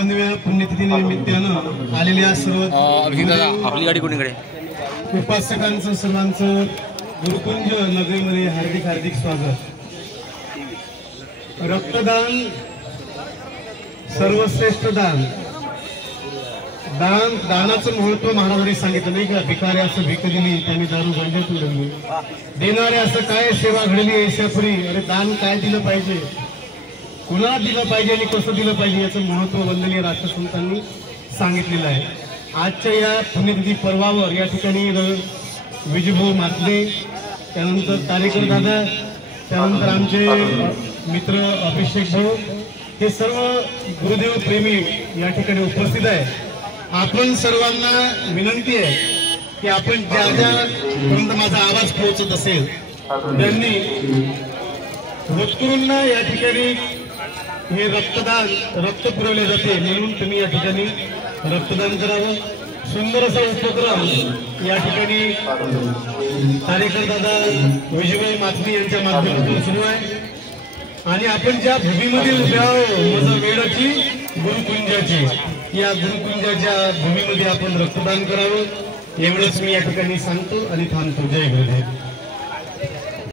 56व्या पुण्यतिथीनिमित्तानं आलेल्या सर्व आपली गाडी कोणीकडे उपासकांचं सर्वांचं गुरुकुंज नगरीमध्ये हार्दिक हार्दिक स्वागत। रक्तदान सर्वश्रेष्ठ दान। दानाचं महत्व महाराजांनी सांगितलं नाही का? भिकाऱ्याचं भीक दिली त्यांनी दारू गंजातून लागली, देणारे असं काय सेवा घडली ऐशापुरी। अरे दान काय दिलं पाहिजे, कुणाला दिलं पाहिजे आणि कसं दिलं पाहिजे याचं महत्व वंदनीय राष्ट्रसंतांनी सांगितलेलं आहे। आजच्या या पुण्यतिथी पर्वावर या ठिकाणी विजयभाऊ मातले, त्यानंतर तारेकर दादा, त्यानंतर आमचे मित्र अभिषेक भाऊ, हे सर्व गुरुदेव प्रेमी या ठिकाणी उपस्थित आहे। आपण सर्वांना विनंती आहे की आपण ज्या ज्यापर्यंत माझा आवाज पोहोचत असेल त्यांनी होतकरूंना या ठिकाणी हे रक्त पुरवले जाते म्हणून तुम्ही या ठिकाणी रक्तदान करावं। सुंदर असा उपक्रम या ठिकाणी तारेकर दादा, विजयभाई मातमी यांच्या माध्यमातून सुरू आहे आणि आपण ज्या भूमीमध्ये उभे आहोत माझा वेळाची गुरुकुंजाची, या गुरुकुंजाच्या भूमीमध्ये आपण रक्तदान करावं एवढंच मी या ठिकाणी सांगतो आणि थांबतो। जय गुरुदेव।